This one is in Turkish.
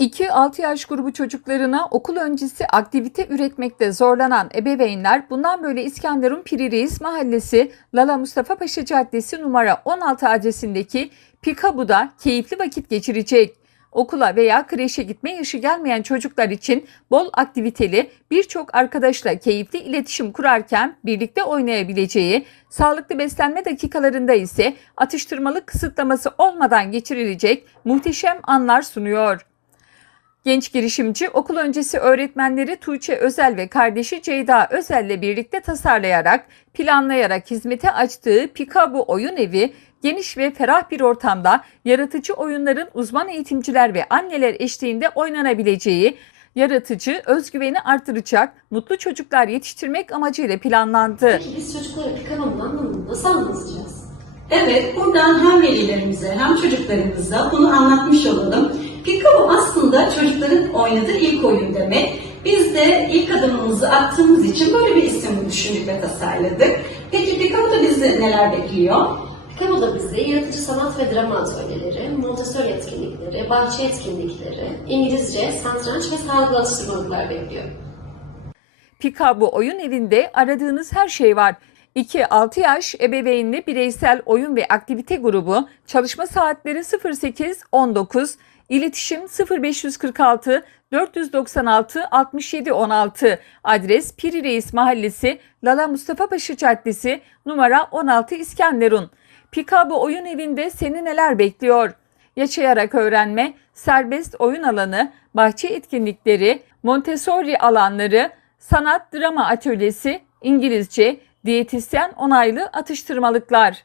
2-6 yaş grubu çocuklarına okul öncesi aktivite üretmekte zorlanan ebeveynler bundan böyle İskenderun Piri Reis Mahallesi Lala Mustafa Paşa Caddesi numara 16 adresindeki Pikabu'da keyifli vakit geçirecek. Okula veya kreşe gitme yaşı gelmeyen çocuklar için bol aktiviteli birçok arkadaşla keyifli iletişim kurarken birlikte oynayabileceği, sağlıklı beslenme dakikalarında ise atıştırmalık kısıtlaması olmadan geçirilecek muhteşem anlar sunuyor. Genç girişimci okul öncesi öğretmenleri Tuğçe Özel ve kardeşi Ceyda Özel'le birlikte tasarlayarak, planlayarak hizmete açtığı Pikabu Oyun Evi, geniş ve ferah bir ortamda yaratıcı oyunların uzman eğitimciler ve anneler eşliğinde oynanabileceği, yaratıcı, özgüveni artıracak, mutlu çocuklar yetiştirmek amacıyla planlandı. Peki biz çocuklara Pikabu'nun nasıl anlatacağız? Evet, buradan hem velilerimize hem çocuklarımıza bunu anlatmış olalım. Pikabu aslında çocukların oynadığı ilk oyun demek. Biz de ilk adımımızı attığımız için böyle bir isim düşündük ve tasarladık. Peki Pikabu'da bizi neler bekliyor? Pikabu'da bizi yaratıcı sanat ve drama atölyeleri, Montessori etkinlikleri, bahçe etkinlikleri, İngilizce, satranç ve sağlıklı atıştırmalıklar bekliyor. Pikabu oyun evinde aradığınız her şey var. 2-6 yaş ebeveynli bireysel oyun ve aktivite grubu çalışma saatleri 08-19, iletişim 0546 496 67 16 adres Piri Reis Mahallesi Lala Mustafa Paşa Caddesi numara 16 İskenderun. Pikabu oyun evinde seni neler bekliyor? Yaşayarak öğrenme, serbest oyun alanı, bahçe etkinlikleri, Montessori alanları, sanat drama atölyesi, İngilizce, diyetisyen onaylı atıştırmalıklar.